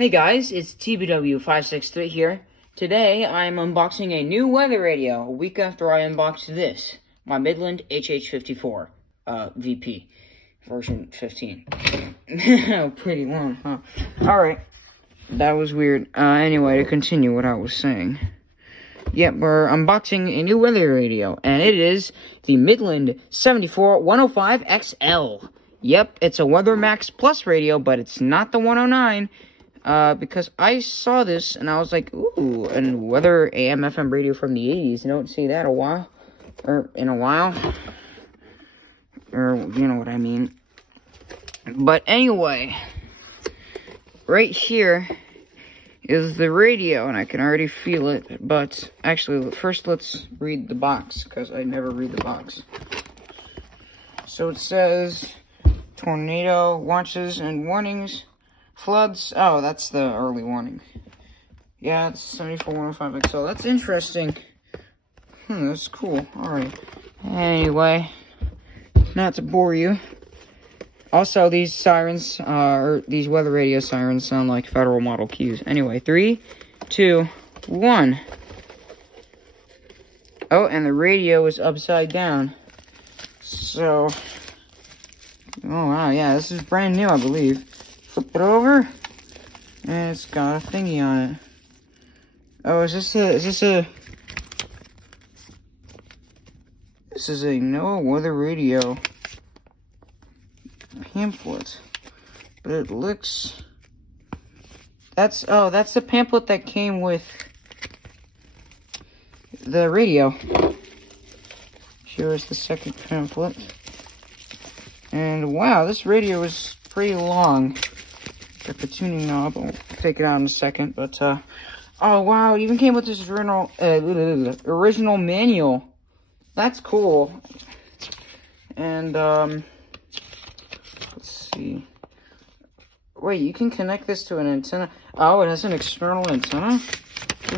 Hey guys, it's TBW563 here. Today, I'm unboxing a new weather radio, a week after I unboxed this, my Midland HH54, VP, version 15. Pretty long, huh? Alright, that was weird. Anyway, to continue what I was saying. Yep, we're unboxing a new weather radio, and it is the Midland 74105XL. Yep, it's a Weather Max Plus radio, but it's not the 109. Because I saw this, and I was like, ooh, and weather AM FM radio from the 80s. You don't see that in a while. Or, you know what I mean. But anyway, right here is the radio, and I can already feel it. But, actually, first let's read the box, because I never read the box. So it says, tornado watches and warnings. Floods. Oh, that's the early warning. Yeah, it's 74105XL. That's interesting. That's cool. Alright. Anyway, not to bore you. Also, these sirens, or these weather radio sirens sound like Federal Model cues. Anyway, 3, 2, 1. Oh, and the radio is upside down. So, oh wow, yeah, this is brand new, I believe. Flip it over, and it's got a thingy on it. Oh, this is a NOAA weather radio pamphlet, but it looks, that's the pamphlet that came with the radio. Here is the second pamphlet, and wow, this radio is pretty long. Got the tuning knob. I'll take it out in a second, but oh wow, it even came with this original manual. That's cool. And let's see. Wait, you can connect this to an antenna. Oh, it has an external antenna. I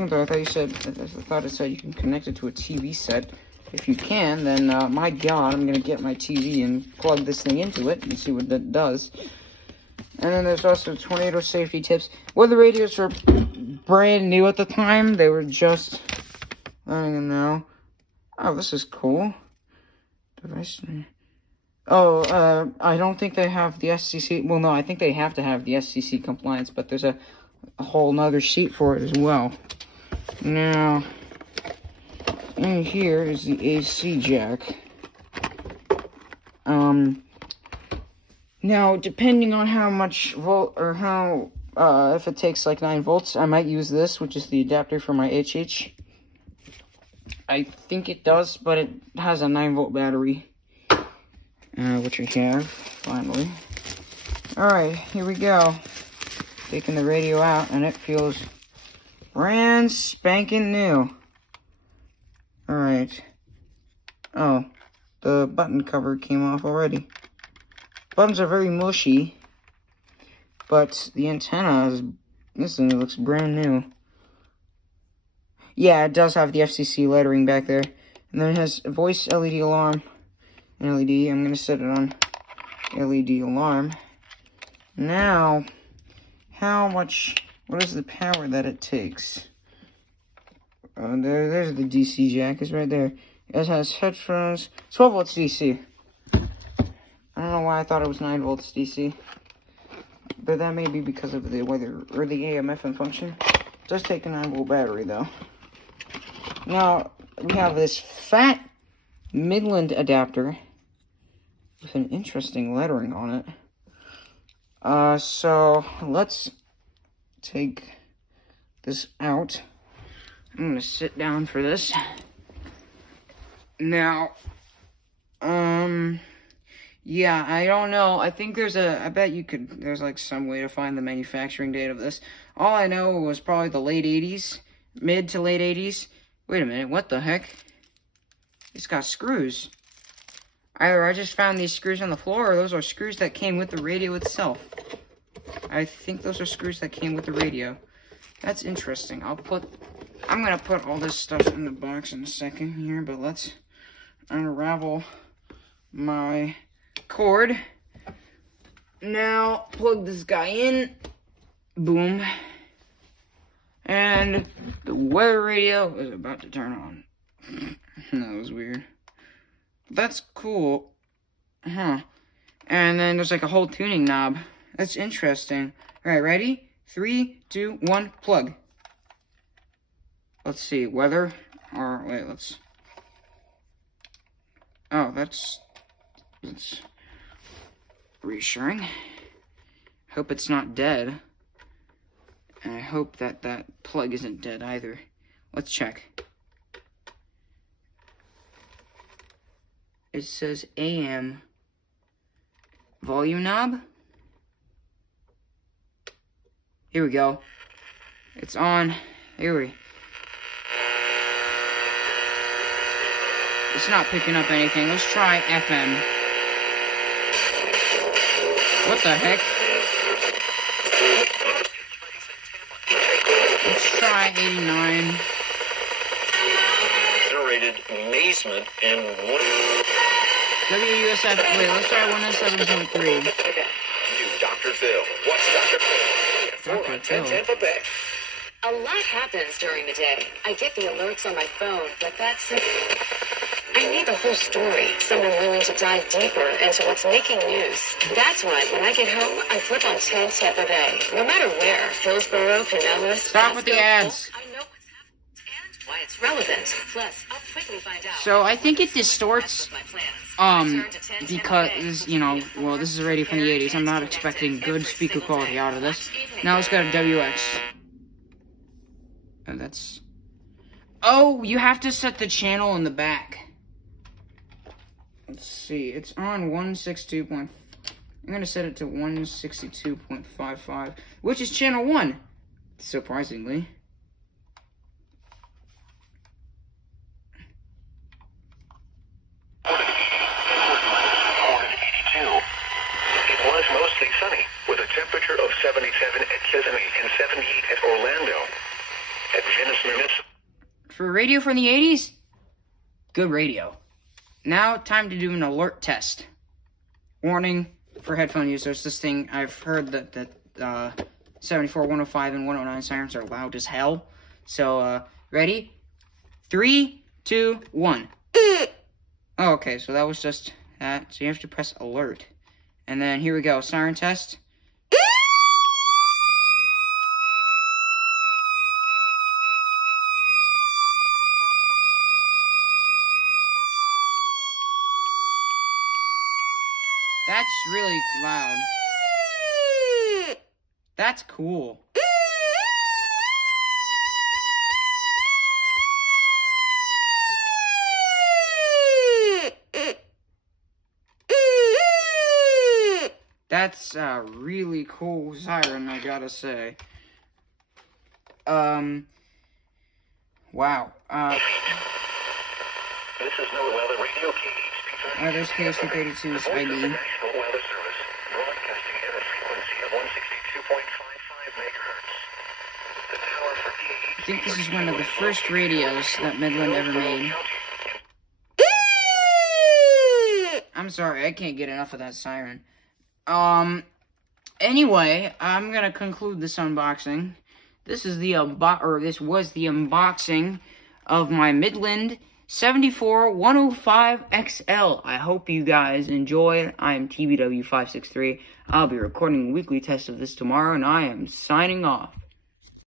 thought it said you can connect it to a TV set. If you can, then my God, I'm gonna get my TV and plug this thing into it and see what that does. And then there's also tornado safety tips. Weather radios are brand new at the time. They were just, I don't even know. Oh, this is cool. Device. Oh, I don't think they have the SCC. Well, no, I think they have to have the SCC compliance, but there's a whole nother sheet for it as well. Now, in here is the AC jack. Now, depending on how much volt, or how, if it takes like 9 volts, I might use this, which is the adapter for my HH. I think it does, but it has a 9-volt battery, which I have, finally. Alright, here we go. Taking the radio out, and it feels brand spanking new. Alright. Oh, the button cover came off already. Buttons are very mushy, but the antenna is, this thing looks brand new. Yeah, it does have the FCC lettering back there. And then it has a voice LED alarm. An LED, I'm going to set it on LED alarm. Now, what is the power that it takes? There's the DC jack, it's right there. It has headphones, 12 volts DC. I don't know why I thought it was 9 volts DC. But that may be because of the weather, or the AM FM function. It does take a 9 volt battery though. Now, we have this fat Midland adapter with an interesting lettering on it. So let's take this out. I'm gonna sit down for this. Now, yeah, I don't know. I think I bet there's like some way to find the manufacturing date of this. All I know was probably the late 80s, mid to late 80s. Wait a minute, what the heck? It's got screws. Either I just found these screws on the floor, or those are screws that came with the radio itself. I think those are screws that came with the radio. That's interesting. I'm gonna put all this stuff in the box in a second here, but let's unravel my cord. Now, plug this guy in. Boom. And the weather radio is about to turn on. That was weird. That's cool. Huh. And then there's like a whole tuning knob. That's interesting. Alright, ready? 3, 2, 1, plug. Let's see, weather. Or, wait, let's... Oh, that's reassuring. Hope it's not dead. And I hope that that plug isn't dead either. Let's check. It says AM. Volume knob. Here we go. It's on. Here we. It's not picking up anything. Let's try FM. What the heck? Let's try 89. Generated amazement and WUSF. Wait, let's try 107.3. You, Dr. Phil. What's Dr. Phil? Dr. Phil. Tampa Bay. A lot happens during the day. I get the alerts on my phone, but that's... I need the whole story. Someone willing to dive deeper into what's making news. That's why when I get home, I flip on 10 Tampa Bay. No matter where, Hillsborough, Pinellas... Stop with the ads. I know what's happening and why it's relevant. Plus, I'll quickly find out. So I think it distorts... because, you know, well, this is a radio from the 80s. I'm not expecting good speaker quality out of this. Now let's go to WX. Oh, that's... Oh, you have to set the channel in the back. Let's see. It's on 162. I'm going to set it to 162.55, which is channel 1, surprisingly. Mostly sunny, with a temperature of 77 at Kissimmee and 78 at Orlando. At Venice Municipal. For radio from the 80s, good radio. Now, time to do an alert test. Warning for headphone users, this thing, I've heard that 74, 105, and 109 sirens are loud as hell. So, ready? 3, 2, 1. Oh, okay, so that was just that. So you have to press alert. And then here we go, siren test. That's really loud. That's cool. That's a really cool siren, I gotta say. Wow. This is NOAA Weather Radio KHP. There's KHP32's ID. National Weather Service, broadcasting at a frequency of 162.55 megahertz. The tower for KHP. I think this is one of the first radios that Midland ever made. I'm sorry, I can't get enough of that siren. Anyway, I'm gonna conclude this unboxing. This is the this was the unboxing of my Midland 74-105XL. I hope you guys enjoyed. I am TBW563. I'll be recording a weekly test of this tomorrow, and I am signing off.